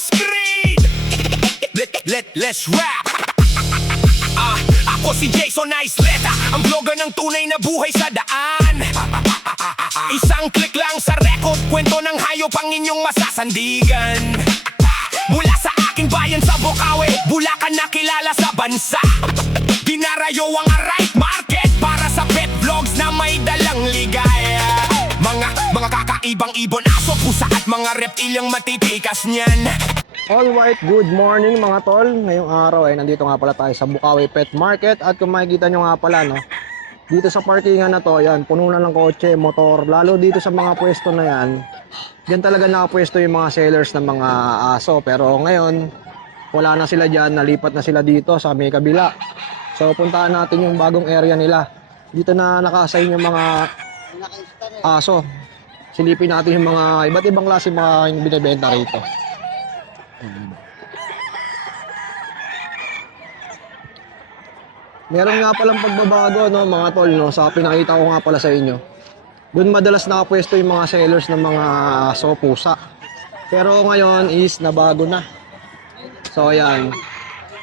screen. Let's rap. Ako si Jason Isleta, ang vlogger ng tunay na buhay sa daan. Isang click lang sa record, kwento ng hayop ang inyong masasandigan. Mula sa aking bayan sa Bocaue, Bulacan na kilala sa bansa. Dinarayo ang right market para sa pet vlogs na may dalang ligaya. Mga kakaibang ibon, aso, pusa at mga reptilyang matitikas niyan. Alright, good morning mga tol. Ngayong araw ay nandito nga pala tayo sa Bocaue Pet Market. At kung makikita nyo nga pala, no, dito sa parkingan na to, yan, puno na ng kotse, motor. Lalo dito sa mga pwesto na yan, diyan talaga nakapwesto yung mga sellers ng mga aso. Pero ngayon, wala na sila dyan, nalipat na sila dito sa may kabila. So puntahan natin yung bagong area nila. Dito na naka-assign yung mga aso. Silipin natin yung mga iba't ibang klase mga yung binibenta rito. Meron nga palang pagbabago, no, mga tol, no, sa pinakita ko nga pala sa inyo. Doon madalas nakapwesto yung mga sellers ng mga aso, pusa. Pero ngayon is nabago na. So ayan,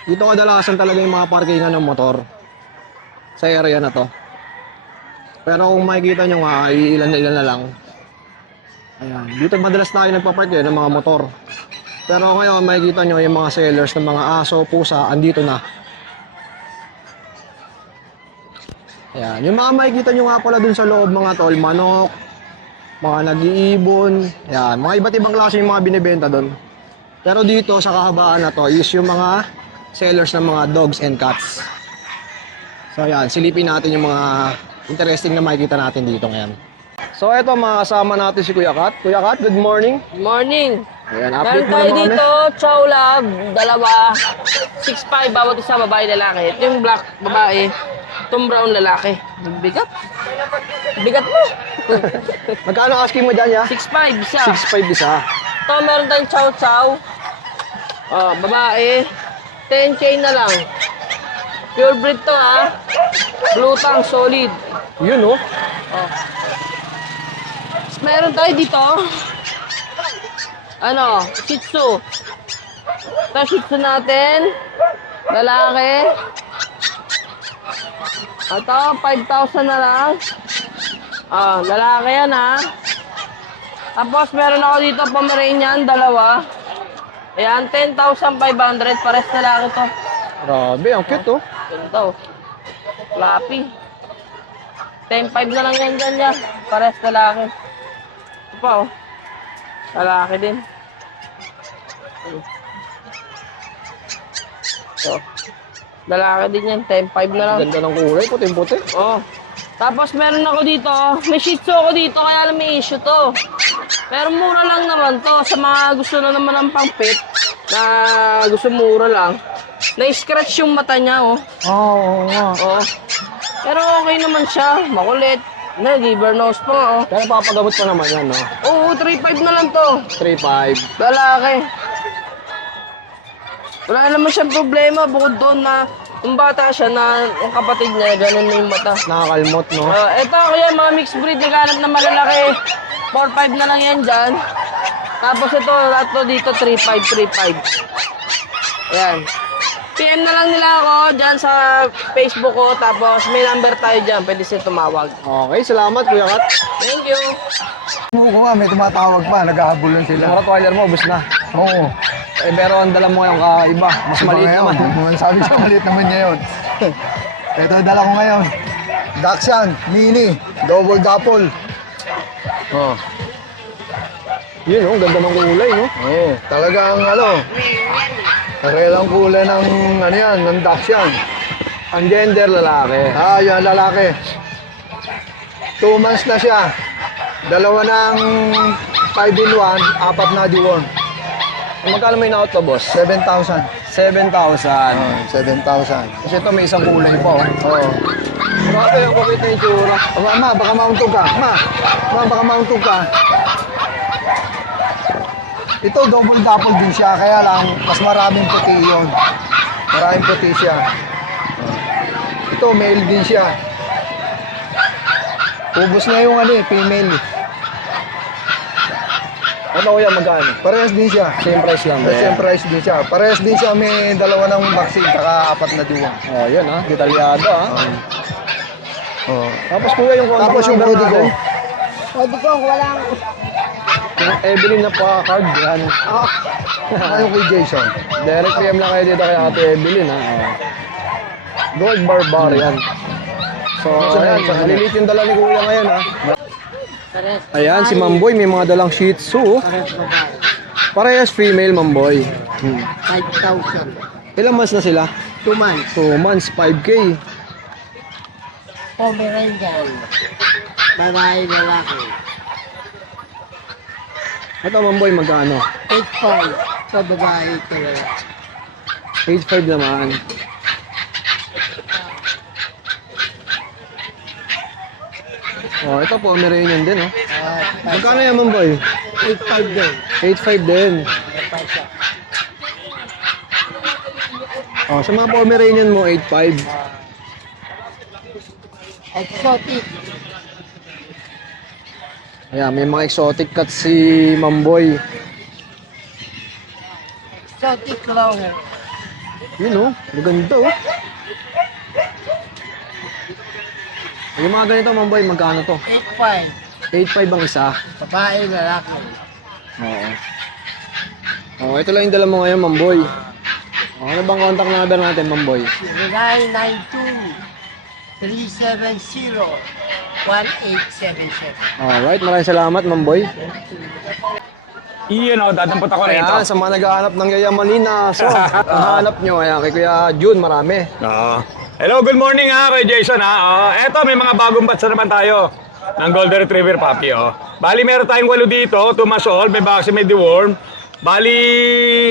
dito kadalasan talaga yung mga parkingan ng motor sa area na to. Pero kung makikita nyo nga, ilan na lang. Ayan, dito madalas tayo nagpapark ng mga motor. Pero ngayon makikita nyo yung mga sellers ng mga aso, pusa, andito na. Ayan, yung mga makikita nyo nga pala dun sa loob mga tol, manok, mga nag-iibon, ayan, mga iba't ibang klase yung mga binibenta dun. Pero dito sa kahabaan na to is yung mga sellers ng mga dogs and cats. So ayan, silipin natin yung mga interesting na makikita natin dito ngayon. So eto, mga kasama natin si Kuya Kat. Kuya Kat, good morning. Good morning. Ayan, Meron update mo tayo naman dito, chow lab, dalawa, 6'5", bawat isa babae lalaki. Ito yung black babae, itong brown lalaki. Bigat. Bigat mo. Magkano asking mo dyan, ya? 6'5", isa. 6'5" isa. Ito, meron tayong chow chow. Oh, babae, 10K na lang. Pure breed to ha. Blue tongue, solid. Yun, oh. Oh. Meron tayo dito. Ano, Shih Tzu. Ito, Shih Tzu natin. Lalaki. Ito, 5,000 na lang. Ah, lalaki yan ha. Tapos meron ako dito Pomeranian, dalawa. Ayan, 10,500. Pares lalaki to. Grabe, ang cute, oh. Ganito. Fluffy. 10,500 na lang yan dyan yan. Pares lalaki. Ito pa oh. Lalaki din. So, lalaki din yan. 10,500 na lang. Ganda ng kulay, puting-puti. Oh. Tapos meron ako dito. May Shih Tzu ako dito kaya lang may issue to. Pero mura lang naman to. Sa mga gusto na naman ng pang-pet na gusto mura lang. Na-scratch yung mata niya oh. Oo, oo. Oh. Pero okay naman siya. Makulit. Giver nose pa nga oh. Pero papagamot pa naman yan, no? Oo, 3,500 na lang to. 3.5. Lalaki. Wala naman siyang problema bukod doon na yung bata siya na yung kapatid niya, ganun na yung mata. Nakakalmot, no? Ito kuya, mga mixed breed, naghanap na malalaki. 4,500 na lang yan dyan. Tapos ito, lahat to dito, 3,500. Ayan. PM na lang nila ako dyan sa Facebook ko. Tapos may number tayo dyan, pwede siya tumawag. Okay, salamat, Kuya Kat. Thank you. Oo nga, may tumatawag pa, naghahabulan Yung sila. Rottweiler mo, ubus na. Oo. Eh, pero ang dala mo ngayong kaiba. Mas Iba maliit ngayon. naman. Sabi siya, maliit naman niya yun. Ito dala ko ngayon. Dachshund, mini, double dapple. Oh. Yun, oh, ganda ng kulay, no? Oo, talagang ano, karelang kulay ng ano yan, ng Dachshund. Ang gender, lalaki. Ah, yan, lalaki. 2 months na siya. Dalawa ng 5-in-1, 4 na diwon. Magkano may na-out to, boss? 7,000. 7,000. 7,000. Kasi ito may isang kulay pa, oh. Oo. Grabe, ang kapit na yung tsura. Ma, baka mauntog ka. Ma, baka mauntog ka. Ito, double dapple din siya. Kaya lang, mas maraming puti yun. Maraming puti siya. Ito, male din siya. Ubus na yung ano, female. Ito kuya, magkano? Parehas din siya. Same price lang. Same price din siya. Parehas din siya, may dalawa ng vaccine, saka 4 na duwang. Oh, yan ha. Detalyado ha. Oh. Tapos kuya, yung contact Tapos yung number Rudy ko. natin. Pwede ko, walang... Yung Evelyn na pa-card. Yan. Ayun kay Jason. Direct PM lang kayo dito kay Ate Evelyn ha. Gold Barbarian. So, ayan. Nalilit yung dala ni kuya ngayon ha. Ayan, si Mamboy may mga dalang Shih Tzu. Parehas female, Mamboy. 5,000. Ilang months na sila? 2 months. 2 months, 5K. Pomeranian. Babae, lalaki. Ito, Mamboy, magkano? 8,500. Sa babae, talaga. 8.5 naman. Oh, ito Pomeranian din, oh. Magkano yan, Mamboy? 8,500 din. 8.5 din. Oh, sa mga Pomeranian mo, 8.5. Exotic. Ayan, may mga exotic cut si Mamboy. Exotic long. Yun, oh. Maganda, oh. Yung mga ganito, Mamboy, magkano to? 8,500. 8.5 ang isa. Babae, lalaki. Oo. Oh, ito lang yung dala mo ngayon, Mamboy. Oh, ano bang contact number natin, Mamboy? 0992-370-1877. Alright, maraming salamat, Mamboy. Iyon o, dadampot ako rito. Ayan, sa mga naghahanap ng yayamanin na so, hanap nyo, ayan, kay Kuya June, marami. Oo. Hello, good morning ha, kay Jason ha. Eto, may mga bagong batch na naman tayo ng Golden Retriever Puppy. Bali, meron tayong 8 dito, 2 months old, may vaccine, may deworm. Bali,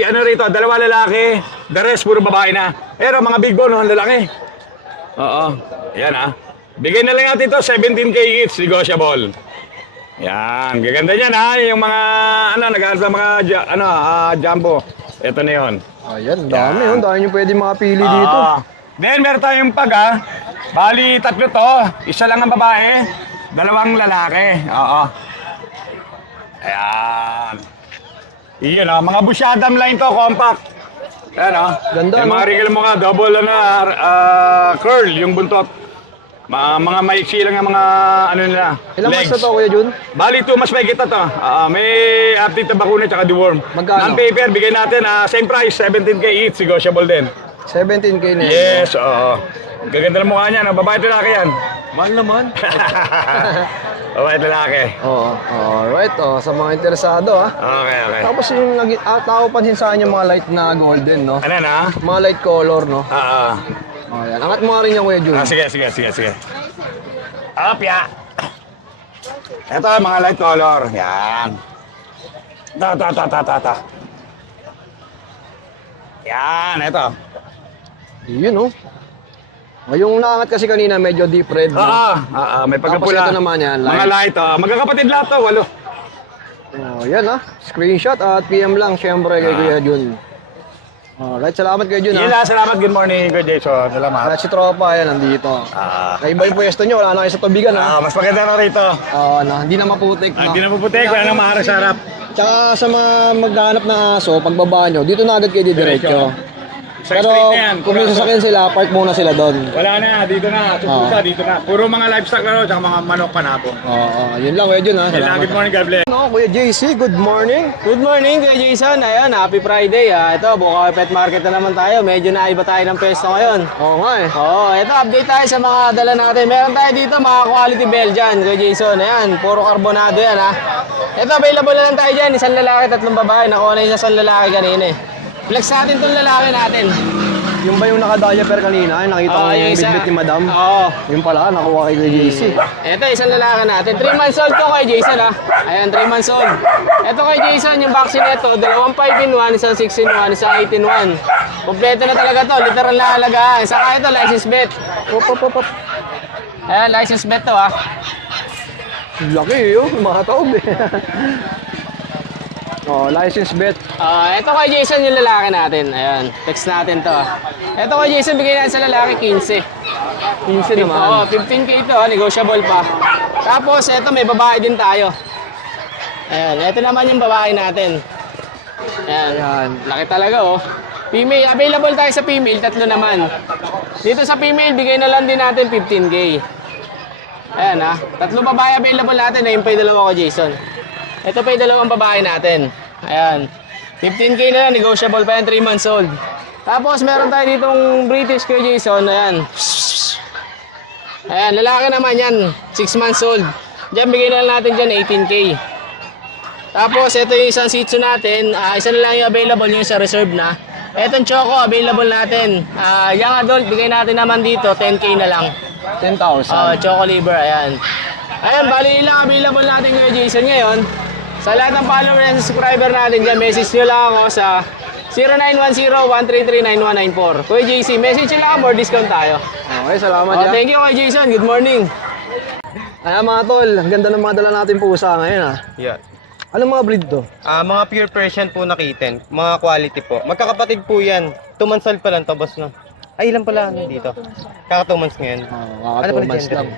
ano rito, 2 lalaki, the rest puro babae na. Pero mga big bone, ang lalaki. Oo, yan ha. Bigay na lang natin ito, 17K each, negotiable. Yan, gaganda niyan ha, yung mga, nag-aaral sa mga, jumbo. Ito na yun. Ayan, dami, ang dami nyo pwede mapili dito. Then, meron tayong pag ha. Bali, 3 to. Isa lang ang babae, 2 lalaki. Oo. Ayan. Iyon ha, mga Busyadam line to, compact. Ayan ha. Ganda, yung mga no? wrinkle mo ka, double curl, yung buntot. Mga maiksi lang ang mga nila. Ilang months legs. na to, Kuya June? Bali, 2 mas may kita to. May update na bakuna tsaka deworm. Magkano? Non-paper, bigay natin same price, 17K each, negotiable din. 17K na yun. Yes, oo. Gaganda ng mukha niya, no? Babae at lalaki yan. Mahal naman. Babae at lalaki. Oo, alright, oh, sa mga interesado ha. Okay. Tapos yung tao pansin sa akin yung mga light na golden, no? Ano na? Mga light color, no? Oo. Oh, yan. Angat mo nga rin yung Kuya June. Sige. Apya. Ito, mga light color. Yan. Ta. Yan, ito. Yun, oh. Yung naangat kasi kanina, medyo deep red. No? May pagkapula. Tapos ito naman yan, light. Mga light, magkakapatid lahat to, 8. Oh, yan ha. Screenshot at PM lang syempre kay Kuya Jun. Alright, salamat Kuya Jun Yun ha. lang, salamat. Good morning, Good Jason. Salamat. At si Tropa, yan, nandito. Kaiba yung pwesto nyo, wala na kayo sa tubigan ha. Mas maganda na rito. Hindi na maputik. No? Hindi na puputik, wala nang maaari sa harap. Tsaka sa mga maghahanap ng aso, pagbaba nyo, dito na agad kayo didiretso. Sa Pero street na yan. kung may sasakyan sila, park muna sila doon. Wala na, dito na. Tupusa, dito na. Puro mga livestock na tsaka mga manok panabo. Yun lang Kuya Jun ha. Salamat. Good morning, God bless. No, Kuya JC, good morning. Good morning, Kuya Jason. Ayan, happy Friday. Ito, Bukawi Pet Market na naman tayo. Medyo naiba tayo ng pwesto ngayon. Oo nga eh. Ito, update tayo sa mga dala natin. Meron tayo dito mga quality Belgian, Kuya Jason. Ayan, puro karbonado yan ha. Ito, available na lang tayo dyan. 1 lalaki, 3 babae. Nakuha na yung 1 lalaki kanina eh. Flex natin itong lalaki natin. Yung ba yung naka-diaper kanina? Yung nakita ko yung isa. bibit ni Madam? Oo. Yung pala, nakuha kay Kuya JC. Ito, 1 lalaki natin. 3 months old to kay Jason ha. Ayan, 3 months old. Ito kay Jason, yung vaccine nito, 2 5-in-1, isang 6-in-1, isang 8-in-1. Kompleto na talaga to, literal na alagaan. Saka ito, license bet. Pop. Ayan, license bet to ha. Laki yun, makataob eh. License bet. Ito kay Jason yung lalaki natin. Ayan, text natin to. Ito kay Jason, bigay natin sa lalaki 15. 15 naman. 15K ito, negotiable pa. Tapos, ito may babae din tayo. Ayan, ito naman yung babae natin. Ayan, Ayan. laki talaga oh. Female, available tayo sa female, tatlo naman. Dito sa female, bigay na lang din natin 15K. Ayan ha, tatlo babae available natin, ayun pa yung dalawa ko Jason. Ito pa yung dalawang babae natin. Ayan, 15K na lang, negotiable pa yan, 3 months old. Tapos meron tayo ditong British kay Jason, ayan. Ayan, lalaki naman yan, 6 months old. Diyan, bigay na lang natin dyan 18K. Tapos, ito yung isang Shih Tzu natin. Isa na lang yung available, yung isa reserve na. Etong Choco, available natin. Young adult, bigay natin naman dito, 10K na lang. 10,000. Choco liver, ayan. Ayan, bali ilang available natin ngayon, Jason, ngayon. Sa lahat ng follower and subscriber natin dyan, message nyo lang ako sa 0910-133-9194. Kuya JC, message nyo lang ako, more discount tayo. Okay, salamat ya. Thank you, Kuya Jason. Good morning. Ayan mga tol, ang ganda ng mga dala natin pusa ngayon ha. Yeah. Anong mga breed to? Mga pure Persian po na kitten, mga quality po. Magkakapatid po yan. 2 months old pa lang, tapos na. Ay, ilan pala dito? Kaka 2 months ngayon. Kaka 2 pala months gender? lang.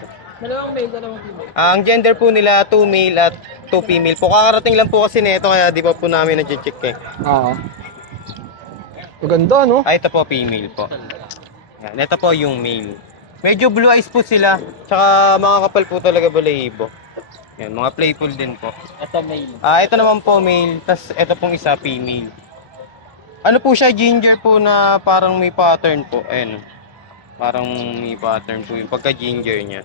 Ang gender po nila, 2 male at 2 female po. Kakarating lang po kasi nito, kaya di pa po namin nag-check eh. Oo. Maganda no? Ay, ito po, female po. Yan, ito po yung male. Medyo blue eyes po sila, tsaka mga kapal po talaga balahibo. Yan, mga playful din po. Ito male. Ito naman po male, tas ito pong isa female. Ano po siya, ginger po na parang may pattern po. Ayan. Parang may pattern po yung pagka-ginger niya.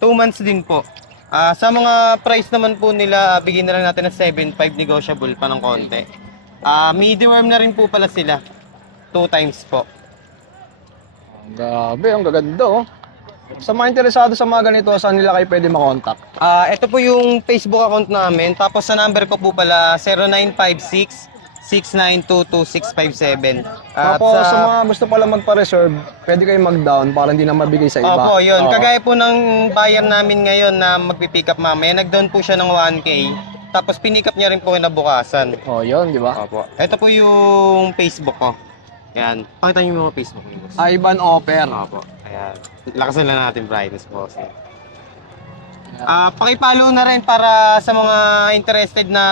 2 months din po. Sa mga price naman po nila, bigyan na lang natin ng 7.5 negotiable pa ng konti. Medium na rin po pala sila. 2 times po. Grabe, ang gaganda oh. Sa mga interesado sa mga ganito, saan nila kayo pwede makontak? Ito po yung Facebook account namin. Tapos sa number ko po pala 0956-6922-657. Tapos sa mga gusto pala magpa-reserve, pwede kayong mag-down para hindi na mabigay sa iba. Opo, yun. Oo. Kagaya po ng buyer namin ngayon na magpipick up mamaya, nag-down po siya ng 1K. Tapos pinick up niya rin po kinabukasan. Oh, yun, di ba? Opo. Ito po yung Facebook ko. Yan. Pakita niyo yung mga Facebook niyo. boss. Ivan Oper. Opo. Ayan. Lakasan lang natin brightness po. Pakipollow na rin para sa mga interested na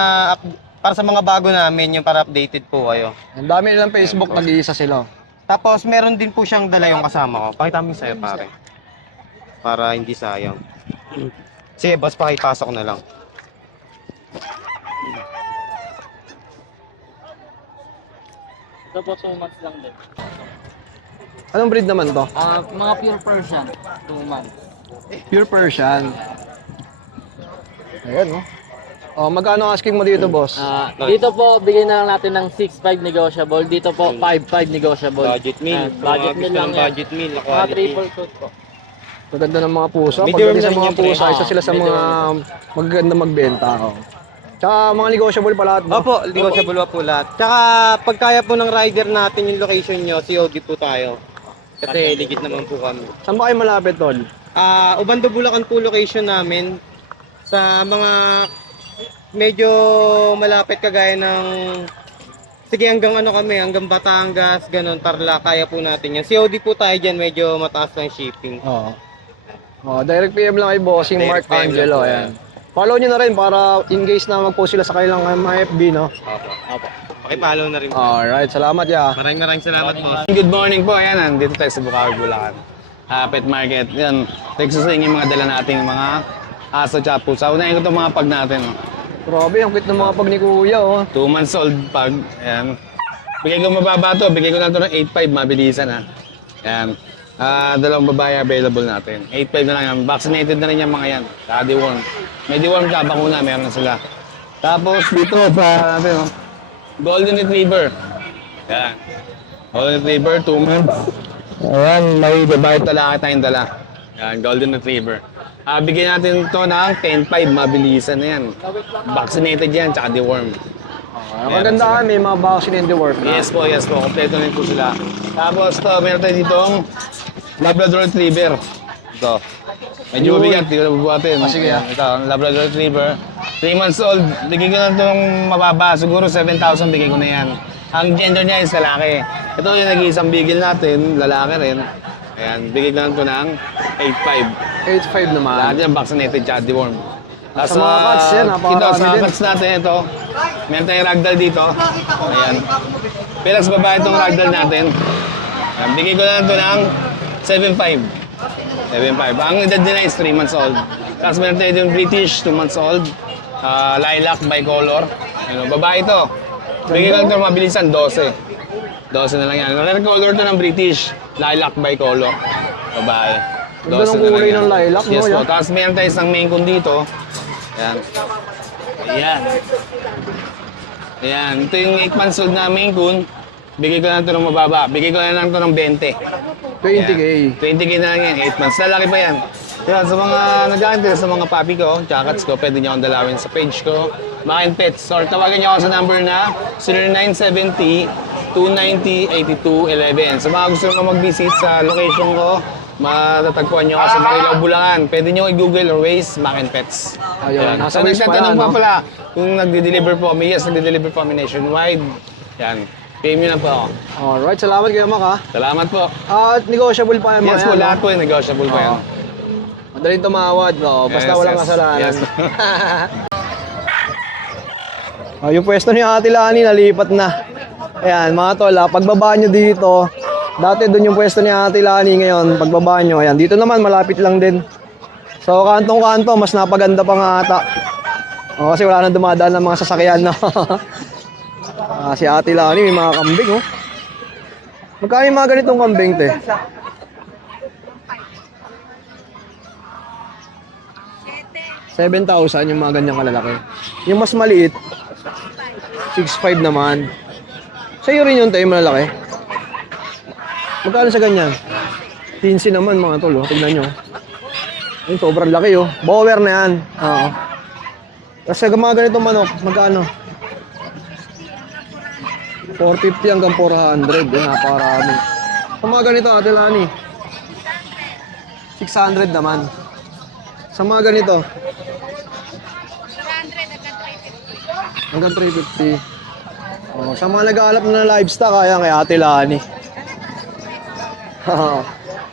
para sa mga bago namin, yung para updated po kayo. Ang dami nilang Facebook, nag-iisa sila. Tapos meron din po siyang dala yung kasama ko. Pakita mo yung sa'yo pare. Para hindi sayang. Sige boss, pakipasok na lang. Ito po 2 months lang din. Anong breed naman to? Mga pure Persian, 2 months. Pure Persian. Ayan oh. Oh, magkano asking mo dito, boss? Dito po, bigyan na lang natin ng 6.5 negotiable. Dito po, 5.5 negotiable. Budget meal. Budget meal lang yan. Budget meal na Mga quality. triple coat po. Maganda ng mga pusa. Medium Pagdating sa na rin mga yan, pusa, pre. isa sila sa mga magaganda magbenta. Oh. Tsaka mga negotiable pa lahat. No? Opo, negotiable po lahat. Tsaka pag kaya po ng rider natin yung location nyo, COD po tayo. Kasi ligit naman po kami. Saan ba kayo malapit, tol? Ubando Bulacan po location namin. Sa mga medyo malapit kagaya ng sige hanggang ano kami, hanggang Batangas, ganun, Tarlac, kaya po natin yan. COD po tayo dyan, medyo mataas lang shipping. Oo. Oh, direct PM lang kay bossing Direct Mark PM Angelo. lang po Ayan. Follow nyo na rin para in case na mag-post sila sa kanilang mga FB, no? Opo. Opo. Pakipollow na rin po. Alright, salamat ya. Maraming salamat po. Good morning po. Ayan, nandito tayo sa Bukawi, Bulacan. Pet market. Yan. Text sa inyo yung mga dala nating mga aso tsaka pusa. Unahin ko itong mga pag natin. Grabe, ang cute ng mga pag ni Kuya, oh. 2 months old pag. Ayan. Bigay ko mababa to. Bigay ko na ito ng 8.5. Mabilisan ha. Ayan. Dalawang babae available natin. 8.5 na lang yan. Vaccinated na rin yung mga yan. Saka deworm. May deworm tsaka bakuna. Meron na sila. Tapos dito pa natin. Oh. Golden Retriever. Ayan. Golden Retriever, 2 months. Ayan, may babae talaki tayong dala. Ayan, Golden Retriever. Bigyan natin ito ng 10.5, mabilisan na yan. Vaccinated yan, tsaka deworm. Maganda kami, mga vaccine and the work. Yes po, kompleto rin po sila. Tapos ito, meron tayo ditong Labrador Retriever. Ito. Medyo mabigat, hindi ko na bubuhatin. Sige, ah. Ito, ang Labrador Retriever. 3 months old, bigay ko na itong mababa. Siguro 7,000 bigay ko na yan. Ang gender niya is lalaki. Ito yung nag-iisang bigil natin, lalaki rin. Ayan, bigay ko na ito ng 8.5. 8.5 naman. Lahat yan vaccinated tsaka deworm. Sa mga cats, yan, Ito, napakarami sa din. cats natin, ito. Meron tayong ragdoll dito. Ayan. Pilas babae itong ragdoll natin. Ayan, bigay ko na ito ng 7.5. 7.5. Ang edad nila is 3 months old. Tapos meron tayo yung British, 2 months old. Lilac bicolor. Ano, babae ito. Bigay ko na ito mabilisan, 12. 12 na lang yan. Red color ito ng British. Lilac bicolor. Babae. Ganda ng kulay ng lilac, no? Yes po. Yan. Tapos meron tayo isang Maine Coon dito. Ayan. Ayan. Ayan. Ito yung 8 months old na Maine Coon. Bigay ko na ito ng mababa. Bigay ko na lang ito ng 20. 20K. Ayan. 20K na lang yan. 8 months. Lalaki pa yan. Yan, sa mga nag-aantil, sa mga puppy ko, tsaka cats ko, pwede niyo akong dalawin sa page ko. Makin Pets. Or tawagan niyo ako sa number na 0970-290-8211. Sa mga gusto nyo mag-visit sa location ko, matatagpuan nyo ako sa Marilao, Bulacan. Pwede nyo i-google or Waze, Makin Pets. Ayun, nasa Sa Waze pa nagtatanong yan, pa no? pala, kung nagde-deliver po kami, yes, nagde-deliver po kami nationwide. Yan. PM nyo na po ako. Alright, salamat Kuya Mac ha. Salamat po. At negotiable pa yan mga Yes po, yan, no? lahat po yung negotiable po yan. Madaling tumawad, no? Basta Yes, walang yes. kasalanan. Yes. Yung pwesto ni Ate Lani, nalipat na. Ayan, mga tol, pagbaba nyo dito, dati doon yung pwesto ni Ate Lani ngayon, pagbaba nyo, ayan, dito naman, malapit lang din. So, kantong-kanto, mas napaganda pa nga ata. O, kasi wala nang dumadaan ng mga sasakyan na. Si Ate Lani, may mga kambing, oh. Magkano yung mga ganitong kambing, te? 7,000 yung mga ganyang kalalaki. Yung mas maliit, 6,500 naman. Sa'yo rin yung tayo malalaki. Magkano sa ganyan? 15 naman mga tol, oh. Tignan nyo. Ayun, sobrang laki, oh. Bower na yan. Oo. Tapos sa mga ganitong manok, magkano? 450 hanggang 400. Yan, napakarami. Sa mga ganito, Ate Lani, 600 naman. Sa mga ganito, hanggang 350. Oh, sa mga nag-aalap na livestock, kaya kay Ate Lani.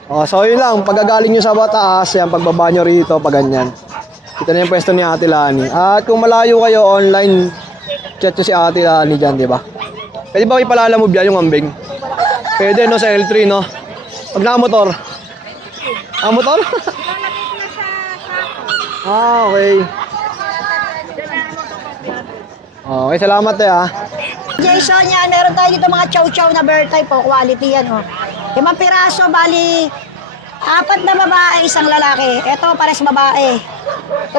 Oh, so yun lang, pagkagaling nyo sa Bataas, yan, pagbaba nyo rito, pag ganyan. Ito na yung pwesto ni Ate Lani. At kung malayo kayo online, chat nyo si Ate Lani dyan, di ba? Pwede ba ipalala mo biya yung ambing? Pwede, no, sa L3, no? Pag nakamotor. Ah, motor? Ah, okay. Okay, salamat eh, ha. Jason, yan, meron tayo dito mga chow-chow na bear type po, quality yan, oh. 5 piraso, bali, 4 na babae, 1 lalaki. Ito, pares babae. 2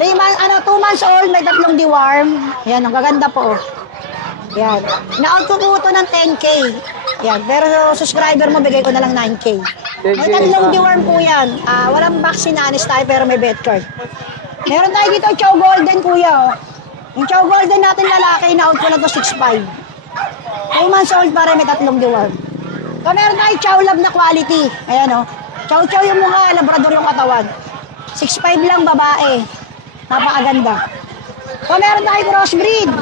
months old, may 3 deworm. Yan, ang gaganda po, oh. Yan. Na-out ko po ito ng 10K. Yan, pero subscriber mo, bigay ko na lang 9K. May 3 deworm po yan. Walang vaccine, honest tayo, pero may vet card. Meron tayo dito, chow golden, kuya, oh. Yung chow golden natin lalaki, na-out ko na to 6'5". 2 months old pa rin, may 3 deworm. So, meron tayo chow lab na quality. Ayan, oh. Chow-chow yung mukha, labrador yung katawan. 6'5" lang, babae. Napakaganda. So, meron tayo crossbreed.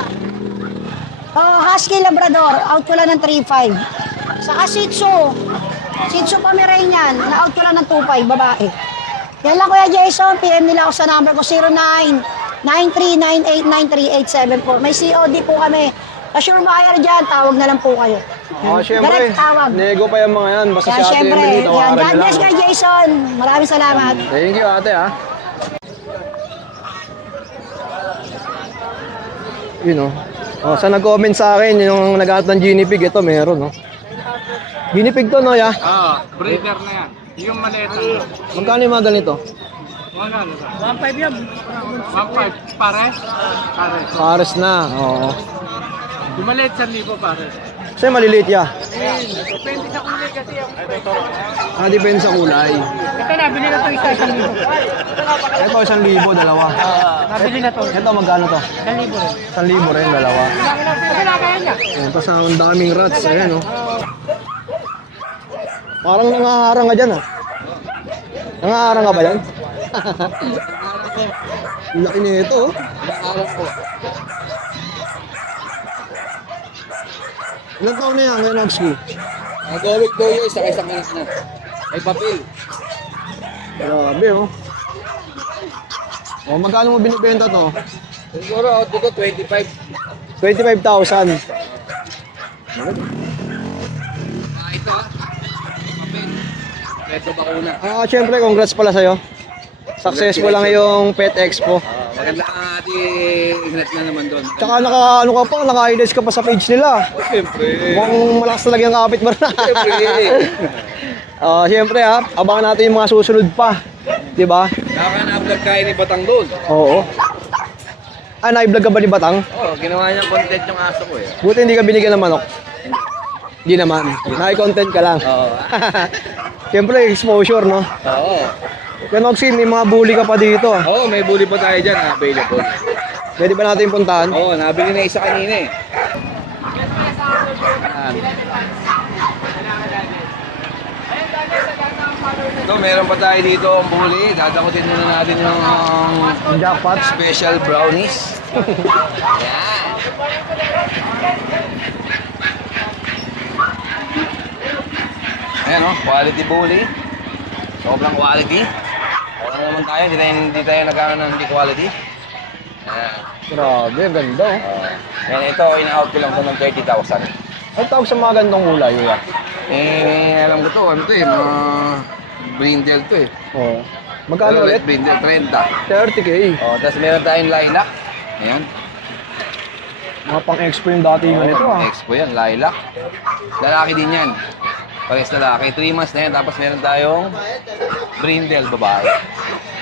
Oh, husky labrador, out ko lang ng 3'5". Saka shih tzu. Shih tzu Pomeranian, na-out ko lang ng 2'5", babae. Yan lang, Kuya Jason. PM nila ako sa number ko, 0993989387 May COD po kami. Assure buyer dyan, tawag na lang po kayo. Oh, syempre. Direct tawag. Nego pa yung mga yan. Basta Yan, si Ate syempre. Emily, tawaran Yan. God nyo bless, lang. Kuya Jason. Maraming salamat. Thank you, ate, ha. Yun, oh. Oh, sa nag-comment sa akin, yung nag-aat ng guinea pig, ito meron, no? Guinea pig to, no, ya? Oo, breeder na yan. Yung maleta. Magkano yung mga ganito? 1.5 yan. 1.5 pare? Pare. Pares na, oo. Yung maliit 1,000 pare. Kasi maliliit, ya. Depende sa kulay kasi yung... Depende sa kulay. Ito na, bili na ito isa 1,000. Ito, 1,000, dalawa. Nabili na to. Ito, magkano to? 1,000 rin. 1,000 rin, dalawa. Kasi nakaya niya. Ayan, tapos ang daming rats, ayan, oh. Parang nangaharang ka dyan, ah. Nangaharang ka ba yan? Ang laki nito, oh. Nangaharang ko. Ilang taon na yan, ngayon nag-ski? Nag-awig daw yun, isa isang minutes na. May papel. Grabe, oh. O, magkano mo binibenta to? Siguro out ko 25. 25,000. Ito ha. Ito bakuna. Syempre, congrats pala sa'yo. Successful lang yung Pet Expo. Maganda ang ating ingat na naman doon. Tsaka naka-highlights ka pa sa page nila. Siyempre. Mukhang malakas talaga yung kapit mo na. Siyempre. Siyempre abangan natin yung mga susunod pa. Di ba? Nakaka-na-vlog kayo ni Batang doon. Oo. Na-vlog ka ba ni Batang? Oo, ginawa niyang content yung aso ko eh. Buti hindi ka binigyan ng manok. Hindi naman. Naki-content ka lang. Oo. Siyempre, exposure, no? Oo. Yan, Oxy, may mga bully ka pa dito. Oo, may bully pa tayo dyan available. Pwede ba natin puntahan? Oo, nabili na isa kanina eh. Ito, meron pa tayo dito ang bully. Dadakutin muna natin yung Jackpot. special brownies. Yan. Ayan o, quality bully. Sobrang quality. Wala naman tayo, hindi tayo nagkakaroon ng hindi quality. Ayan. Grabe, ganda, Yan, ito, in-out ko lang ito ng 30,000. Ang tawag sa mga gandang kulay, kuya. Alam ko to, ano to eh, mga brindle to eh. Oo. Magkano ulit? Brindle, 30. 30K. Oh, tapos meron tayong lilac. Ayan. Mga pang-expo yung datingan nito, Expo yan, lilac. Lalaki din yan. Parehas lalaki. 3 months na yan. Tapos meron tayong brindle, babae.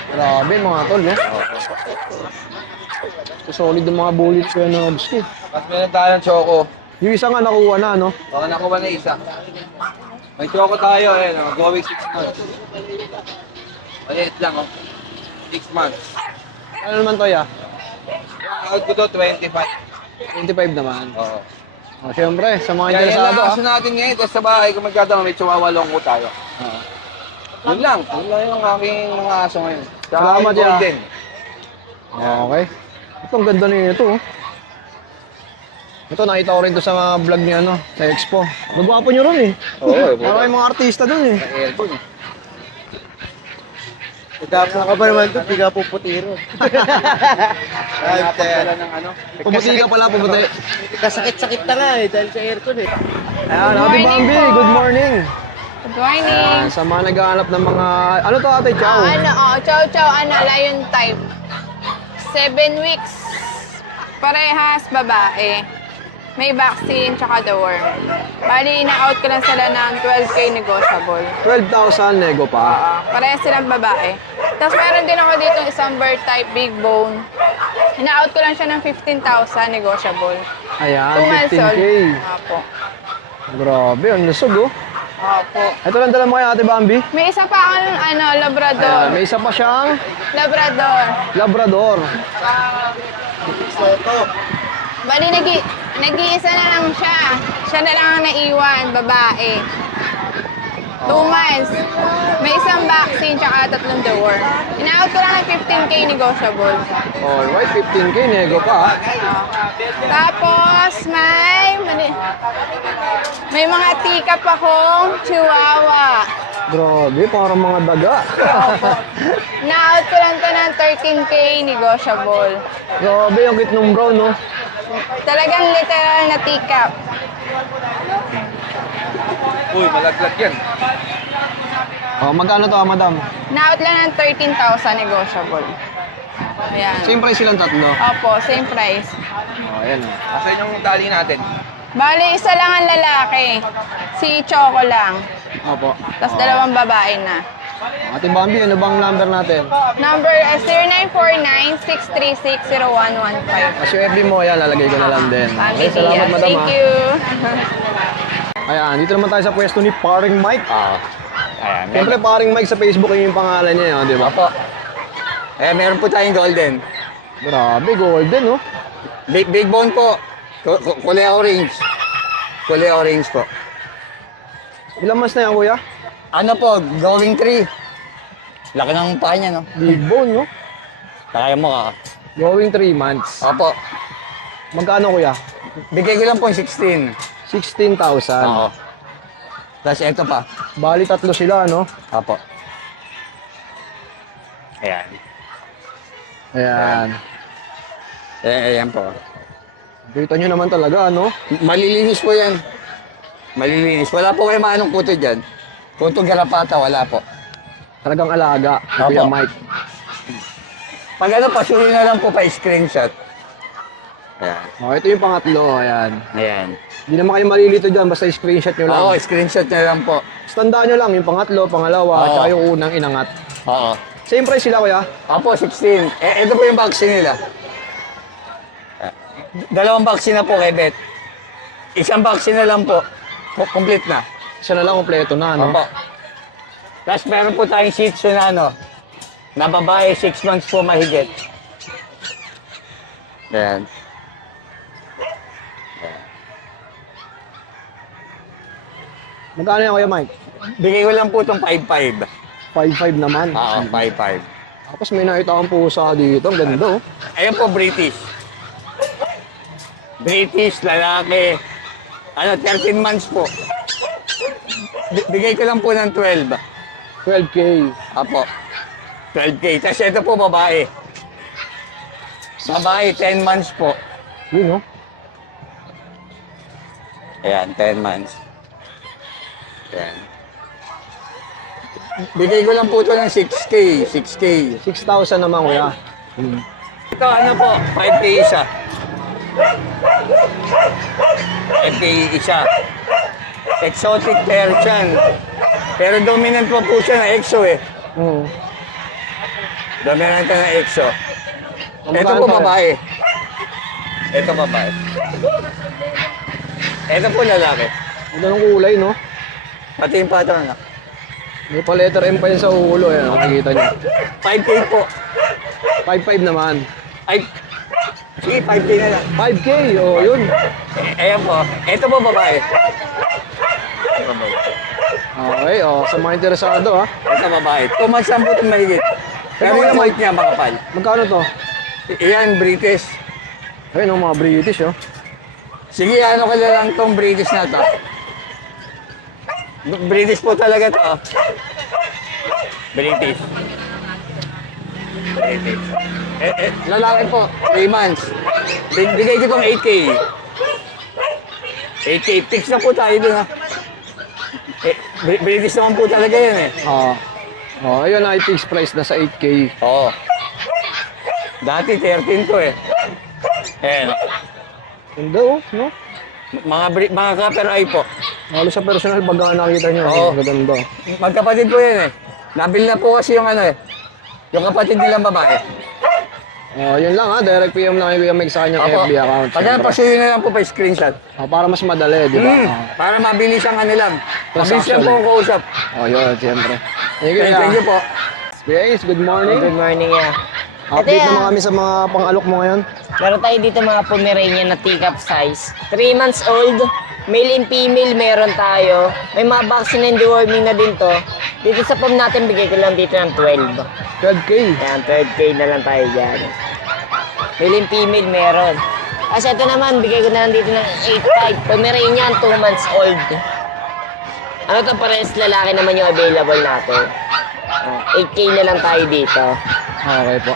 Grabe, mga tol, no? Solid yung mga bullet ko yan, Oxy. Tapos meron tayong choco. Yung isa nga nakuha na, no? Baka nakuha na isa. May choco tayo, going 6 months. Maliit lang, 6 months. Ano naman to, ya? Out ko to, 25. 25 naman. Oo. Siyempre, sa mga Kaya yung interesado, aso natin ngayon, tapos sa bahay, kung magkataon, may chihuahua longko tayo. Yun lang yung aking mga aso ngayon. Tsaka Salamat, yung golden. Okay. Ito, ang ganda na ito, Ito, nakita ko rin to sa mga vlog ni sa Expo. Magwapo nyo rin, Oo, Parang may mga artista dun, aircon eh. Pagkapo ka pa naman ito, piga po putiro. Napagdala ng ano. Pumuti ka pala, pumuti. Kasakit-sakit na nga dahil sa aircon Ayan, Ate Bambi, good morning. Good morning. Sa mga naghahanap ng mga, ano to Ate Chow? Chow, lion type. 7 weeks. Parehas babae. May vaccine tsaka the worm. Bali, ina-out ko lang sila ng 12K negotiable. 12,000 nego pa. Parehas silang babae. Tapos meron din ako dito isang bird type, big bone. Ina-out ko lang siya ng 15,000 negotiable. 2 Ayan, months old. 15K. Opo. Grabe, ang lusog, Opo. Ito lang dala mo kay Ate Bambi. May isa pa akong Labrador. Ayan, may isa pa siyang Labrador. Labrador. Bali, nag-iisa na lang siya. Siya na lang ang naiwan, babae. 2 months. May isang vaccine tsaka 3 deworm. Ina-out ko lang ng 15K negotiable. Alright, 15K nego pa. Tapos, may mga teacup akong chihuahua. Grabe, parang mga daga. Na-out ko lang to ng 13K negotiable. Grabe, yung cute nung brown, no? Talagang literal na teacup. Uy, malaglag yan. Magkano to, madam? Na-out lang ng 13,000 negotiable. Ayan. Same price silang tatlo. Opo, same price. Ayan, Asan yung tali natin? Bali, isa lang ang lalaki. Si Choco lang. Opo. Tapos 2 babae na. Ate Bambi, ano bang number natin? Number 0949-636-0115. Kasi FB mo, yan, lalagay ko na lang din. Okay, salamat, madam. Thank you. Ayan, dito naman tayo sa pwesto ni Paring Mike. Ayan, Siyempre, Paring Mike sa Facebook yung pangalan niya, di ba? Opo. Meron po tayong golden. Grabe, golden, no? Big bone po. Kulay orange. Kulay orange po. Ilang months na yan, kuya? Ano po, going 3. Laki ng paa niya, no? Big bone, no? Kaya mo ka. Going 3 months. Opo. Magkano, kuya? Bigay ko lang po yung 16. 16,000. Oo. Tapos ito pa. Bali, 3 sila, no? Opo. Ayan. Ayan. Ayan po. Kita nyo naman talaga, ano? Malilinis po yan. Malilinis. Wala po kayo maanong kuto dyan. Kuto garapata, wala po. Talagang alaga. Opo. Kuya Mike. Pag ano, pasunin na lang po pa screenshot. Ayan. Oh, ito yung pangatlo. Ayan. Ayan. Hindi naman kayo malilito dyan. Basta screenshot nyo lang. Oo, screenshot na lang po. Tandaan nyo lang yung pangatlo, pangalawa, Oo. tsaka yung unang inangat. Oo. Same price sila, kuya? Opo, 16. Ito po yung vaccine nila. Dalawang vaccine na po kay Bet. Isang vaccine na lang po. Complete na. Isa na lang, kompleto na, no? Opo. Tapos meron po tayong Shih Tzu na ano, na babae, 6 months po mahigit. Ayan. Magkano yan, kuya Mike? Bigay ko lang po itong 5.5. 5.5 naman. Oo, 5.5. Tapos may nakita akong pusa dito. Ang ganda, oh. Ayan po, British. British, lalaki. Ano, 13 months po. Bigay ko lang po ng 12. 12K. Apo. 12K. Tapos ito po, babae. Babae, 10 months po. Yun, oh. Ayan, 10 months. Ayan. Bigay ko lang po ito ng 6K. 6K. 6,000 naman, kuya. Ito ano po, 5K isa. 5K isa. Exotic Persian. Pero dominant po siya na EXO eh. Oo. Dominant na EXO. Ito Magkano po pa? babae. Ito babae. Ito po lalaki. Ang ganong kulay, no? Pati yung pattern na. May pa letter M pa yun sa ulo, eh. Nakikita nyo. 5K po. 5.5 naman. Ay, sige, 5K na lang. 5K, oh, yun. Ayan po. Ito po babae. Okay, oh. Sa mga interesado, ha? Ito babae. 2 months lang po itong mahigit. Pero Ito, yung white niya makapal. Magkano to? Iyan, British. Ayun, oh, mga British, oh. Sige, ano ka na lang tong British na to. British po talaga to. British. British. Lalaki po, 3 months. Bigay ko tong 8K. 8K, fix na po tayo dun ha. British naman po talaga yan eh. Ah. Oh, ayun, ay fixed price na sa 8K. Oo. Dati 13 to eh. Ayan. Ganda, oh, no? Mga copper eye po. Lalo sa personal, baga nakita nyo. Oo. Ang ganda. Magkapatid po yan eh. Nabil na po kasi yung ano eh. Yung kapatid nilang babae. Oh, yun lang, ha? Direct PM lang kay Kuya Mike sa kanyang FB account. Pagka syempre. pasuyo na lang po pa screenshot. Oh, para mas madali, di ba? Para mabilis ang ano lang. Mabilis lang Transaction. po ang kausap. Oh, yun, siyempre. Thank you, Thank you po. Kuya Ace, good morning. Good morning, yeah. Update Ito, naman kami sa mga pang-alok mo ngayon. Meron tayo dito mga Pomeranian na teacup size. 3 months old, male and female meron tayo. May mga vaccine and deworming na din to. Dito sa pom natin, bigay ko lang dito ng 12. 12K. Yan, 12K na lang tayo dyan. Male and female meron. Kasi ito naman, bigay ko na lang dito ng 8.5. Pomeranian, 2 months old. Ano to, parehas lalaki naman yung available natin. 8K na lang tayo dito. Okay po.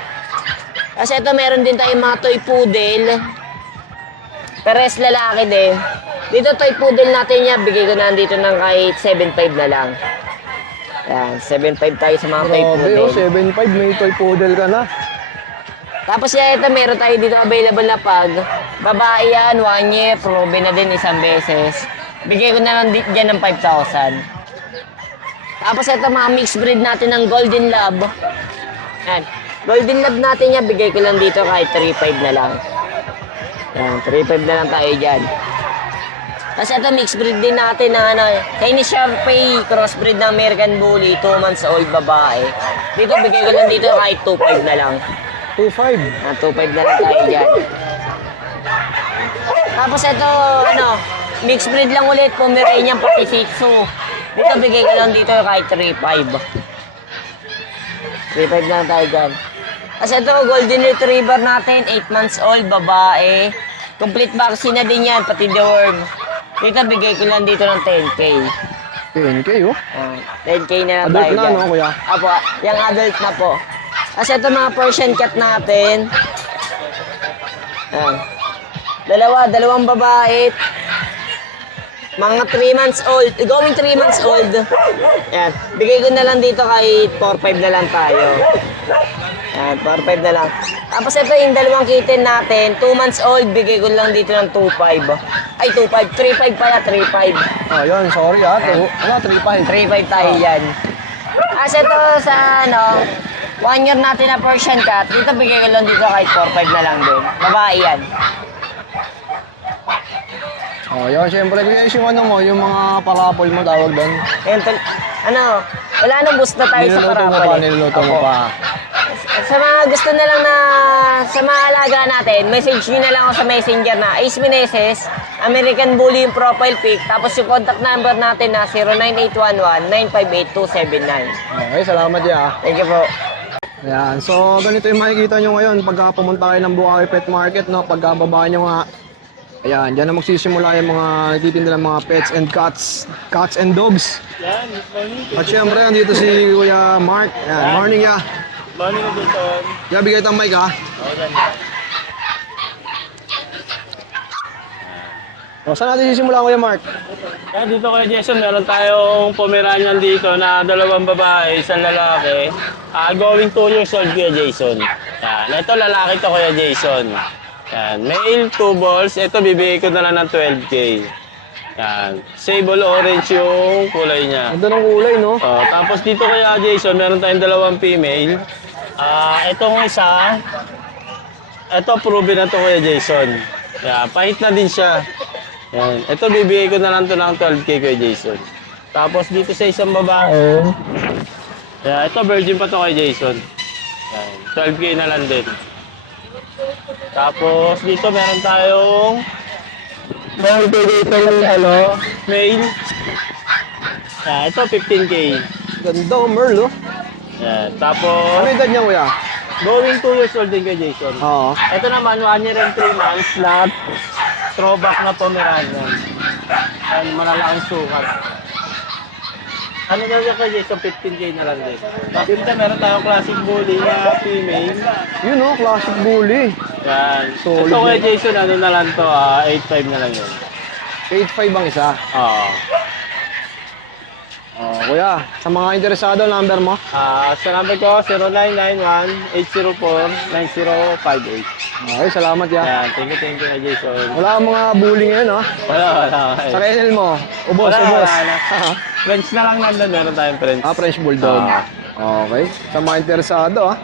Kasi ito meron din tayong mga toy poodle. Parehas lalaki din. Dito toy poodle natin yan, bigay ko na dito ng kahit 7.5 na lang. Yan, 7.5 tayo sa mga toy Grabe, oh, poodle. 7.5. May toy poodle ka na. Tapos yan, ito meron tayo dito available na pag. Babae yan, 1 year, proven na din isang beses. Bigay ko na lang dyan ng 5,000. Tapos ito mga mixed breed natin ng Golden Lab. Yan. Golden Lab natin yan, bigay ko lang dito kahit 3.5 na lang. Yan, 3.5 na lang tayo dyan. Tapos ito mixed breed din natin na ano, Chinese Sharpei, crossbreed na American Bully, 2 months old babae. Dito, bigay ko lang dito kahit 2.5 na lang. 2.5. Ah, 2.5 na lang tayo dyan. Tapos ito, ano, mixed breed lang ulit, Pomeranian pati Shih Tzu. Dito, bigay ko lang dito kahit 3.5. 3.5 na lang tayo dyan. Kasi ito, Golden Retriever natin, 8 months old, babae. Complete vaccine na din yan, pati deworm. Dito, bigay ko lang dito ng 10K. 10K, oh. 10K na lang Adult tayo na, dyan. no, kuya? Apo, yung adult na po. Kasi ito mga Persian cat natin. Ayan. Dalawang babae. Mga 3 months old, going 3 months old. Ayan, bigay ko na lang dito kahit 4-5 na lang tayo. Ayan, 4-5 na lang. Tapos ito yung dalawang kitten natin, 2 months old, bigay ko lang dito ng 2-5. Ay, 2-5, 3-5 pala, 3-5. Oh, yun, sorry ha. 3.5. 3-5 tayo yan. As ito sa 1 year natin na Persian cat, dito bigay ko lang dito kahit 4-5 na lang din. Babae yan. Oh, yun, syempre, guys, yung ano mo, yung mga parapol mo tawag doon. Ayan, wala nang gusto tayo sa parapol. Niluluto mo pa. Sa mga gusto na lang na sa mga alaga natin, message nyo na lang ako sa messenger na Ace Meneses, American Bully yung profile pic, tapos yung contact number natin na 09811-958-279. Okay, salamat ya. Thank you po. Ayan, so ganito yung makikita nyo ngayon pagka pumunta kayo ng Bukawi Pet Market, no? Pagka baba nyo nga, ayan, dyan na magsisimula yung mga nagtitinda ng mga pets and cats and dogs. At syempre, nandito si Kuya Mark. Ayan, morning ya. Morning na dito. Kaya bigay itang mic ha. O, saan natin sisimula Kuya Mark? Dito kay Jason, meron tayong Pomeranian dito na 2 babae, 1 lalaki. Going 2 years old Kuya Jason. Yan. Ito lalaki to Kuya Jason. Yan. Male, 2 balls. Ito bibigay ko na lang ng 12K. Yan. Sable orange yung kulay niya. Ganda ng kulay, no? Tapos dito kay Jason, meron tayong 2 female. Itong isa, ito proven na to Kuya Jason. Yan. Pahit na din siya. Yan. Ito bibigay ko na lang to ng 12K Kuya Jason. Tapos dito sa isang babae, ito virgin pa to kay Jason. Yan. 12K na lang din. Tapos dito meron tayong male male. Ito 15K. Ganda oh, Merl, oh. Yan. Tapos Ano yung edad niya, Kuya? going 2 years old din kay Jason. Oo. Ito naman 1 year and 3 months na throwback na Pomeranian. Yan, malalaking sukat. Ano na siya kay Jason? 15K na lang din. Tapos dito meron tayong classic bully na female. Yun, oh, classic bully. Yan. Solid Ito kay yun. Jason, ano na lang to, 8.5 na lang yun. 8.5 ang isa. Oo. Oh, Kuya, sa mga interesado, number mo? Sa number ko, 0991-804-9058. Okay, salamat ya. Yan, thank you kay Jason. Wala kang mga bully ngayon, ha? Wala. Sa kennel mo, ubos, Wala, ubos. wala. Friends na lang nandun, meron tayong friends. French Bulldog. Okay. Sa mga interesado, ha?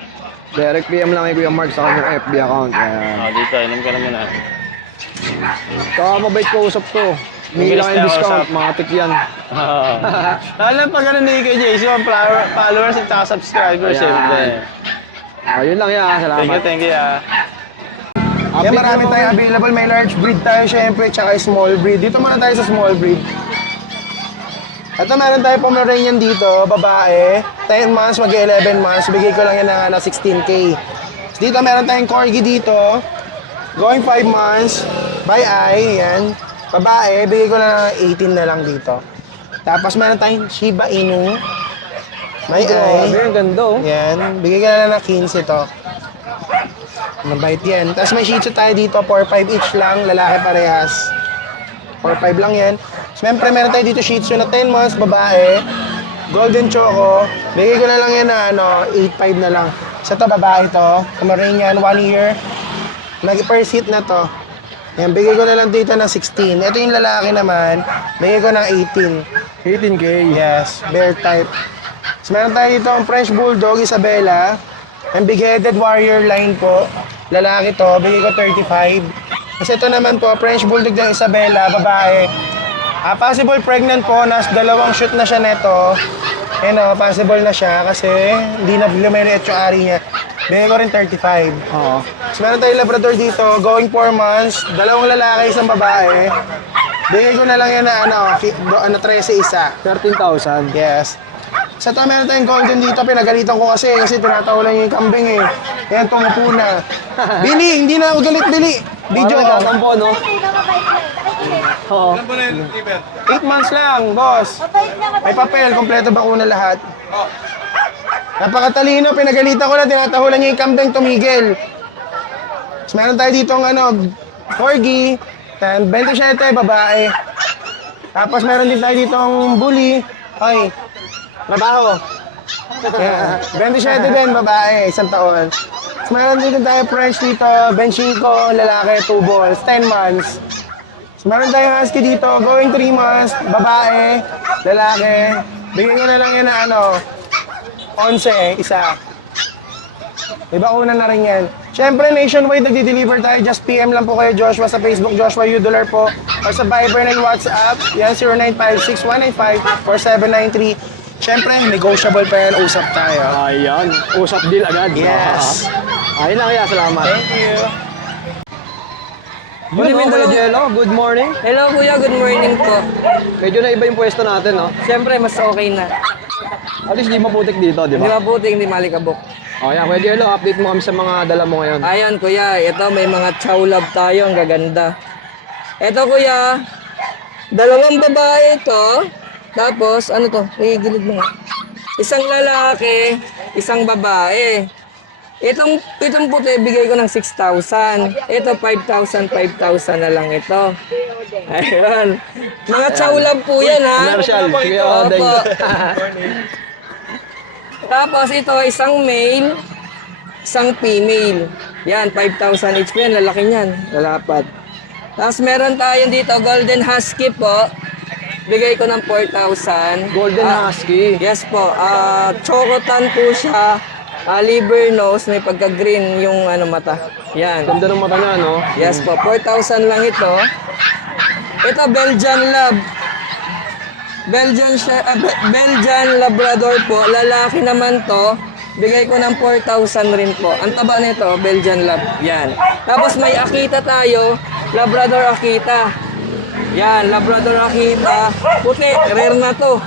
Direct PM lang kay Kuya Mark sa kanyang FB account. Ayan. Dito, inom ka naman ah. Saka mabait ko usap to. May Mabilis lang yung na discount, usap. mga tik yan. Lalo pag ganun ni kay Jason, followers at saka subscribers, Ayan. syempre. Yun lang ya, salamat. Thank you Kaya marami tayong available. May large breed tayo syempre, tsaka small breed. Dito muna tayo sa small breed. Ito meron tayo Pomeranian dito, babae. 10 months, mag-11 months. Bigay ko lang yan ng 16K. Dito meron tayong Corgi dito. Going 5 months. By eye, yan. Babae, bigay ko lang ng 18 na lang dito. Tapos meron tayong Shiba Inu. May Grabe, eye. ang ganda, oh. Yan, bigay ka na ng 15 to. Mabait yan. Tapos may Shih Tzu tayo dito, 4-5 each lang, lalaki parehas. 4-5 lang yan. Siyempre, meron tayo dito Shih Tzu na 10 months, babae. Golden Choco. Bigay ko na lang yan na 8-5 na lang. Sa to, babae to. Pomeranian, 1 year. Nag-per seat na to. Yan, bigay ko na lang dito ng 16. Ito yung lalaki naman, bigay ko ng 18. 18K. Yes, bear type. So, meron tayo dito ang French Bulldog, Isabella. Ang big-headed warrior line po. Lalaki to, bigay ko 35. Kasi ito naman po, French Bulldog ng Isabella, babae. Possible pregnant po, dalawang shoot na siya neto. Possible na siya kasi hindi na lumilit yung ari niya. Bigay ko rin 35. Oo. So, meron tayong Labrador dito, going 4 months, dalawang lalaki, isang babae. Bigay ko na lang yan na 13 isa. 13,000. Yes. Sa to, meron tayong golden dito, pinagalitan ko kasi tinatawalan niya yung kambing eh. Yan, tumupo na. Bili, hindi na ako galit, Bili. Video Parang ko. nagtatampo, no? Oo. 8 months lang, boss. May papel, kompleto bakuna lahat. Napakatalino, pinagalitan ko na, tinatahulan niya yung kambing, tumigil. Tapos meron tayo dito Corgi, 27, babae. Tapos meron din tayo dito bully. Hoy, trabaho. Yeah. 27 din, babae, 1 taon. Tapos meron din tayo French dito, 25, lalaki, 2 balls, 10 months. Tapos meron tayong husky dito, going 3 months, babae, lalaki. Bigyan ko na lang yan na 11, isa. May bakuna na rin yan. Siyempre, nationwide nagdi-deliver tayo. Just PM lang po kayo, Joshua, sa Facebook, Joshua Udolar po. Or sa Viber and WhatsApp, yan, 0956-195-4793. Siyempre, negotiable pa yan, usap tayo. Ayan, usap deal agad. Yes. Ayun lang kaya, salamat. Thank you. Good morning, Jello. Good morning. Hello kuya, good morning po. Medyo na iba yung pwesto natin, no? Siyempre, mas okay na. At least di maputik dito, di Hindi ba? mabuti, hindi malikabok. O yan, Kuya Jello, update mo kami sa mga dala mo ngayon. Ayan kuya, ito may mga chow love tayo, ang gaganda. Ito kuya, 2 babae ito. Tapos, ano to? Gilid mo nga. 1 lalaki, 1 babae. Itong puti, bigay ko ng 6,000. Ito, 5,000, 5,000 na lang ito. Ayun. Mga chow love po yan, ha? Commercial. Sige, Odeng. Opo. Tapos ito, 1 male, 1 female. Yan, 5,000 each po yan. Lalaki niyan. Lalapat. Tapos meron tayong dito, golden husky po. Bigay ko ng 4,000. Golden Husky. Yes po. Chocotan po siya. Liver nose, may pagka-green yung mata. Yan. Ganda ng mata niya, no? Yes po. 4,000 lang ito. Ito, Belgian Lab. Belgian Labrador po. Lalaki naman to. Bigay ko ng 4,000 rin po. Ang taba nito, Belgian Lab. Yan. Tapos may Akita tayo. Labrador Akita. Yan, Labrador Akita. Puti, rare na to.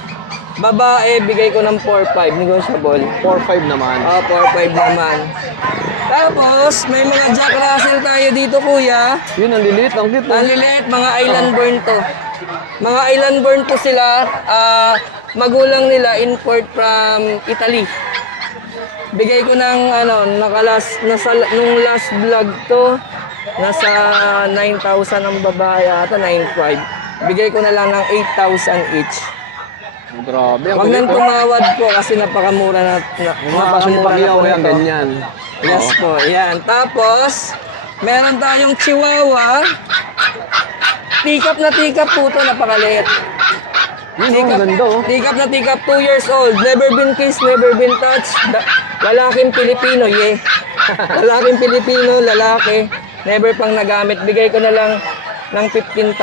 Babae, bigay ko ng 4,500. Negotiable. 4-5 naman. 4,500 naman. Tapos, may mga Jack Russell tayo dito, kuya. Yun, ang liliit, ang cute. Ang liliit, mga island born to. Mga island born to sila. Magulang nila, import from Italy. Bigay ko ng, nung last vlog to, nasa 9,000 ang babae ata, 9,500. Bigay ko na lang ng 8,000 each. Grabe, ang Huwag nang kulit. tumawad po kasi napakamura na. Mga pasong pagyaw yan, ganyan. Yes po, yan. Tapos, meron tayong chihuahua. Tikap po ito, napakaliit. Yun, ang ganda, oh. Tikap na tikap, 2 years old. Never been kissed, never been touched. Lalaking Pilipino, yeah. Lalaking Pilipino, lalaki. Never pang nagamit. Bigay ko na lang ng 15,000.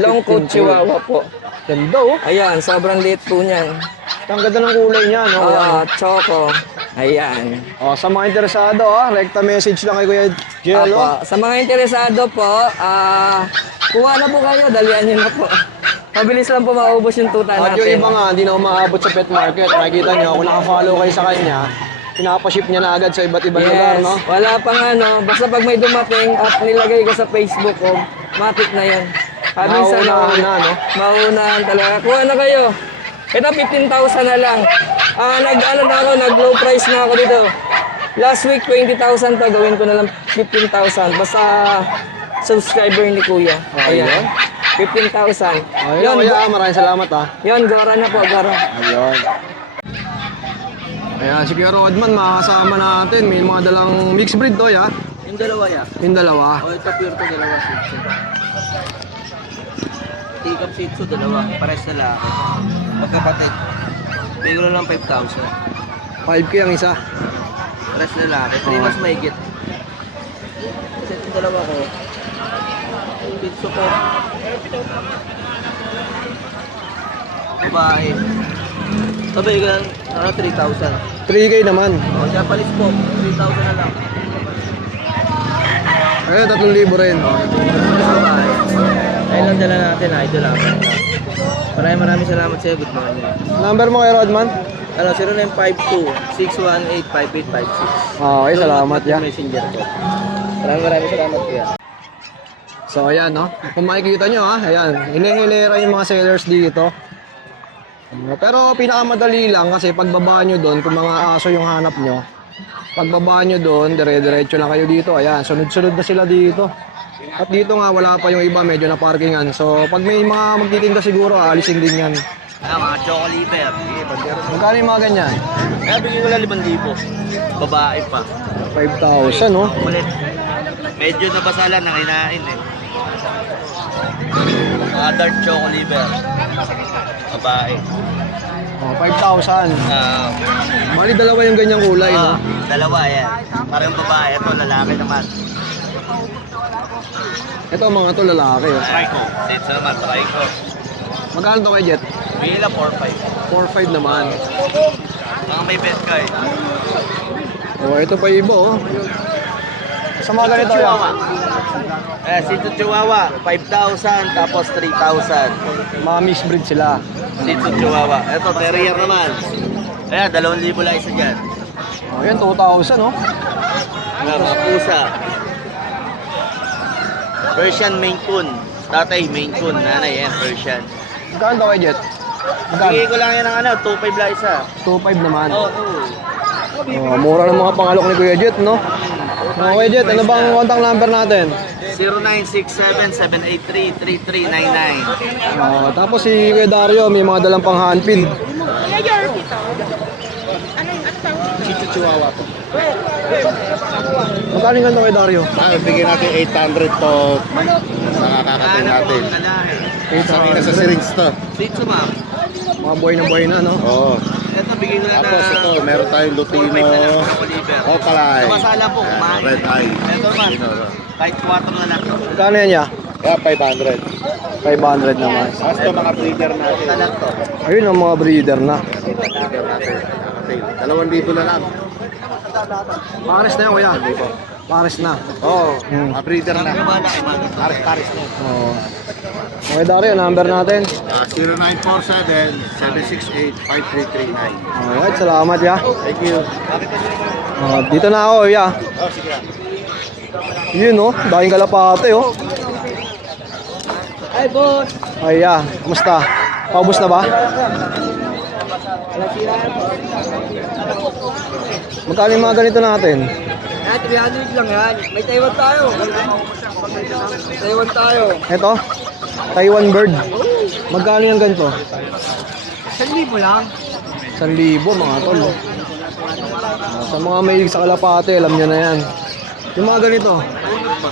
Long coat chihuahua po. Ganda, oh. Ayan, sobrang liit po niyan. Ang ganda ng kulay niya, no? Choco. Ayan. O, sa mga interesado, rekta message lang kay Kuya Jello. Apo. Sa mga interesado po, kuha na po kayo, dalian nyo na po. Mabilis lang po maubos yung tuta At yung natin. iba nga, hindi na umaabot sa pet market. Makikita nyo, kung naka-follow kayo sa kanya, pinapaship niya na agad sa iba't ibang lugar, no? Wala pang basta pag may dumating at nilagay ko sa Facebook ko, matik na yan. Mauunahan na, no? Mauunahan talaga. Kuha na kayo. Ito, 15,000 na lang. Nag-low price na ako dito. Last week, 20,000 to. Gawin ko na lang 15,000. Basta subscriber ni Kuya. Ayan. 15,000. Ayun, Kuya, maraming salamat, ha. Yun, Gora na po, Gora. Ayun. Ayan, si Kuya Rodman, makakasama natin. May mga dalang mixed breed to, ya. Yung dalawa ya. Yung dalawa. O, ito pure to, dalawa Shih Tzu. Tikap Shih Tzu, dalawa. Pares na lang. Magkapatid. Bigay ko na lang 5,000. 5K ang isa. Pares na lang. 3 mas mahigit. Kasi itong dalawa ko. Shih Tzu ko. Babae. Sabi ko lang, 3,000. 3K naman. O, Japanese po. 3,000 na lang. Ayun, 3,000 rin. Babae. Ayun lang dala natin, idol ako. Maraming salamat sa iyo. Good morning. Number mo kay Rodman? 0952-618-5856. Okay, salamat, ya. Messenger ko. Maraming salamat kuya. So, ayan, no? Kung makikita nyo, ha? Ayan, hilera yung mga sellers dito. Pero pinakamadali lang kasi pagbaba nyo doon, kung mga aso yung hanap nyo, pagbaba nyo doon, dire-diretso lang kayo dito. Ayan, sunod-sunod na sila dito. At dito nga, wala pa yung iba, medyo na parkingan. So, pag may mga magtitinda siguro, alisin din yan. Mga choco liver. Magkano yung mga ganyan? Kaya bigyan ko lang 5,000. Babae pa. 5,000, no? Ulit. Medyo nabasalan na kinain eh. Mga dark choco liver. Babae. Oh, 5,000. Bali, dalawa yung ganyang kulay, no? Dalawa yan. Parang babae. Ito lalaki naman. Ito, mga to lalaki. Oh. Trico. Dito naman, trico. Magkano to kay Jet? Bigyan lang 4,500. 4,500 naman. Mga may bet ka eh. Oh, ito pa iba, oh. Sa mga ganito, yan. Chihuahua. Sito Chihuahua, 5,000 tapos 3,000. Mga mixed breed sila. Sito Chihuahua. Ito, terrier naman. 2,000 lang isa dyan. Oh, yan, 2,000, no? Mga pusa. Persian Maine Coon. Tatay Maine Coon. Nanay yan, Persian. Magkano to kay Jet? Magkano? Bigay ko lang yan ng 2,500 lang isa. 2,500 naman. Oo. Oh, mura ng mga pangalok ni Kuya Jet, no? Kuya Jet, ano bang contact number natin? 0967-783-3399. Oh, tapos si Kuya Dario, may mga dalang pang handpid. Shih Tzu Chihuahua po. Magkano yung ganito kay Dario? Bigyan natin 800 to. Nakakakatin natin. Sabi na sa syringe to. Sito ma'am. Mga buhay na, no? Oo. Ito, bigay ko lang Tapos ito, meron tayong Lutino. 4,500 na lang. Choco liver. O palay. Masala po, kumain. Red eye. Ito naman. Kahit 4 na lang. Magkano yan, ya? Kaya 500. 500 naman. Tapos ito mga breeder natin. Ito lang to. Ayun, ang mga breeder na. Breeder natin. 2,000 na lang. Pares na yan, Kuya. Pares na. Oo. Mga breeder na. Gumana kay Mami. Pares na. Oo. Okay, Dario, number natin. 0947-768-5339. Alright, salamat, ya. Thank you. Dito na ako, ya. Oh, sige. Yun, oh. Daking kalapate, oh. Ay, boss! Ay, ya. Kumusta? Paubos na ba? Magkano yung mga ganito natin? 300 lang yan. May Taiwan tayo. Taiwan tayo. Ito? Taiwan bird. Magkano yung ganito? 1,000 lang. 1,000 mga tol. Oh. Sa mga mahilig sa kalapate, alam nyo na yan. Yung mga ganito,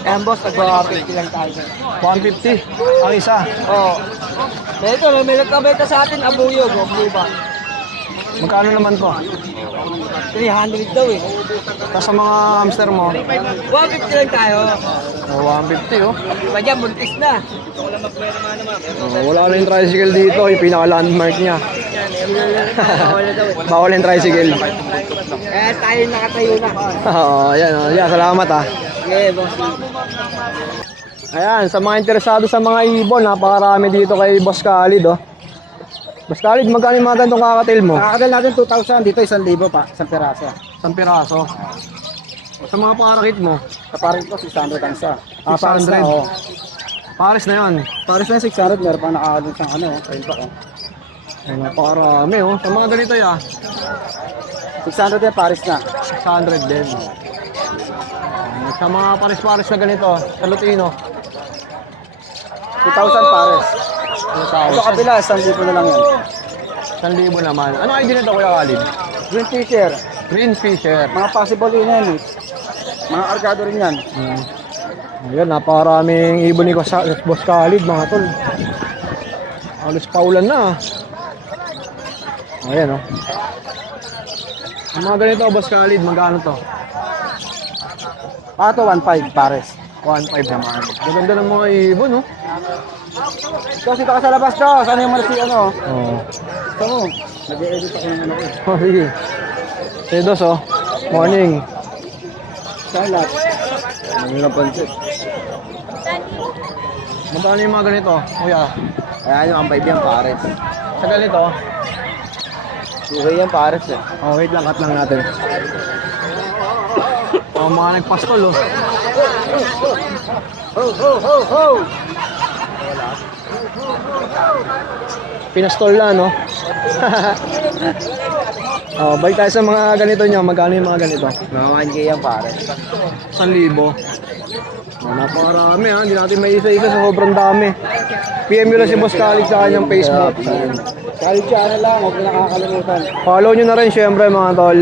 Ayan, boss, nagpa-50 lang tayo. 150 ang isa. Oo. Ito, may nagkabenta sa atin, abuyog. O, blue ba? Magkano naman to? 300 daw eh. Tapos sa mga hamster mo, 150 lang tayo. 150 oh. Iba dyan, buntis na. Wala na yung tricycle dito, yung pinaka-landmark niya. Wala daw eh. Bawal yung tricycle. Eh, tayo nakatayo na. Oo, yan, oh. Yan, salamat ah. Okay, boss. Ayan, sa mga interesado sa mga ibon, napakarami dito kay Boss Khalid, oh. Boss Khalid, magkano yung mga gantong kakatil mo? Kakadal natin 2,000. Dito 1,000 pa. Isang piraso. Isang piraso. Sa mga parakit mo, Sa parin ko, 600 ang isa. 600. Oo. Pares na yun. Paris na 600. Meron pa nakakadal siyang ano. Ayun pa ko. Ay, napakarami, oh. Sa mga ganito, ya, 600 yan, Paris na. 600 din. Sa mga pares-pares na ganito, sa Lutino, 2,000 Paris. Ito 2,000. kabila, 1,000 na lang yan. 1,000 naman. Ano ID nito, Kuya Khalid? Green Fisher. Green Fisher. Mga possible yun yan eh. Mga argado rin yan. Ayan, napakaraming ibon ni Boss Khalid, mga tol. Alos paulan na. Ayan, oh. Ang mga ganito, Boss Khalid, magkano to? Ito 1,500 Paris. 1,500 naman. Gaganda ng mga ibon, oh. Ito, sito ka sa labas to. Sana yung malasi ano. Oo. Ito mo. Nag-edit ako ng ano ko. Oh, sige. Tedos, oh. Morning. Salat. Ano yung pansit? Magkano yung mga ganito, Kuya? Ayan yung ampay yan Paris. Sa ganito, Okay yan Paris eh. oh, wait lang, cut lang natin. Oh, mga nagpastol, oh. Ho, ho, ho, ho! Pinastol na, no? Oh, balik tayo sa mga ganito nyo. Magkano yung mga ganito? Mga 1K yan pare. 1,000. Oh, napakarami ha. Hindi natin may isa-isa sa sobrang dami. PM nyo lang si Boss Khalid sa kanyang Facebook. Kahit siya lang, huwag na nakakalimutan. Follow nyo na rin syempre mga tol.